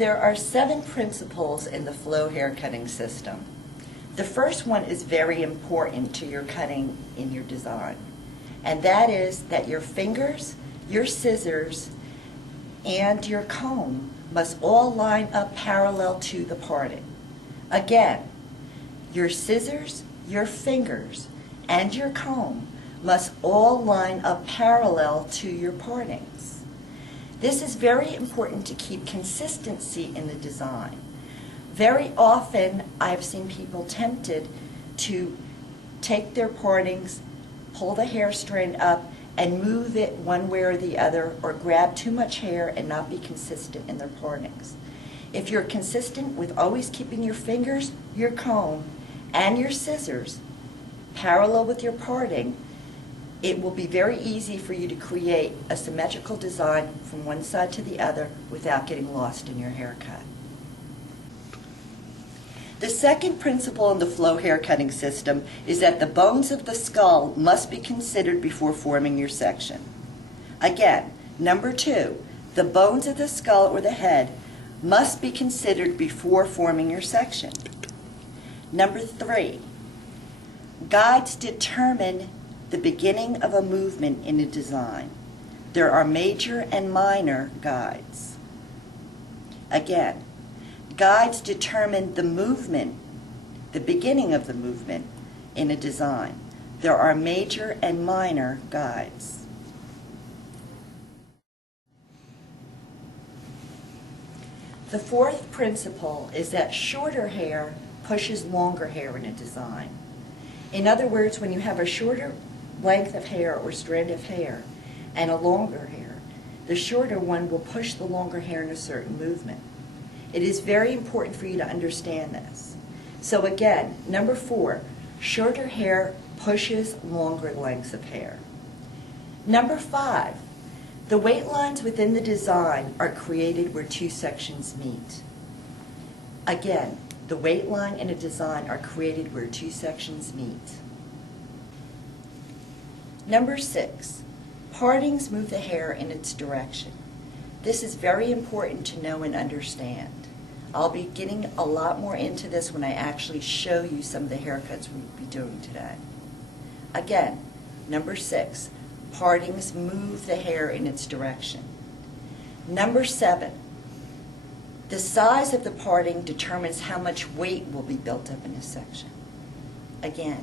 There are 7 principles in the flow haircutting system. The first one is very important to your cutting in your design, and that is that your fingers, your scissors, and your comb must all line up parallel to the parting. Again, your scissors, your fingers, and your comb must all line up parallel to your partings. This is very important to keep consistency in the design. Very often I've seen people tempted to take their partings, pull the hair strand up, and move it one way or the other, or grab too much hair and not be consistent in their partings. If you're consistent with always keeping your fingers, your comb, and your scissors parallel with your parting, it will be very easy for you to create a symmetrical design from one side to the other without getting lost in your haircut. The second principle in the flow haircutting system is that the bones of the skull must be considered before forming your section. Again, number 2, the bones of the skull or the head must be considered before forming your section. Number 3, guides determine the beginning of a movement in a design. There are major and minor guides. Again, guides determine the movement, the beginning of the movement in a design. There are major and minor guides. The fourth principle is that shorter hair pushes longer hair in a design. In other words, when you have a shorter length of hair or strand of hair and a longer hair, the shorter one will push the longer hair in a certain movement. It is very important for you to understand this. So again, number 4, shorter hair pushes longer lengths of hair. Number 5, the weight lines within the design are created where 2 sections meet. Again, the weight line in a design are created where 2 sections meet. Number 6, partings move the hair in its direction. This is very important to know and understand. I'll be getting a lot more into this when I actually show you some of the haircuts we'll be doing today. Again, number 6, partings move the hair in its direction. Number 7, the size of the parting determines how much weight will be built up in a section. Again,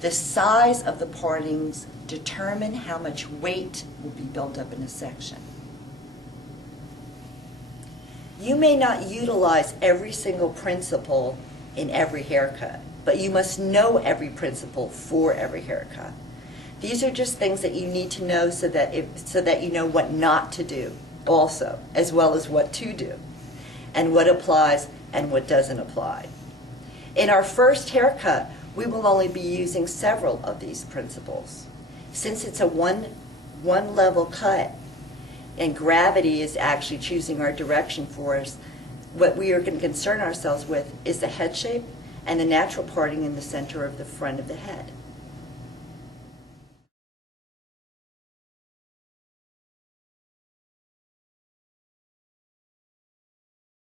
the size of the partings determine how much weight will be built up in a section. You may not utilize every single principle in every haircut, but you must know every principle for every haircut. These are just things that you need to know so that you know what not to do also, as well as what to do, and what applies and what doesn't apply. In our first haircut, we will only be using several of these principles. Since it's a one level cut and gravity is actually choosing our direction for us, what we are going to concern ourselves with is the head shape and the natural parting in the center of the front of the head.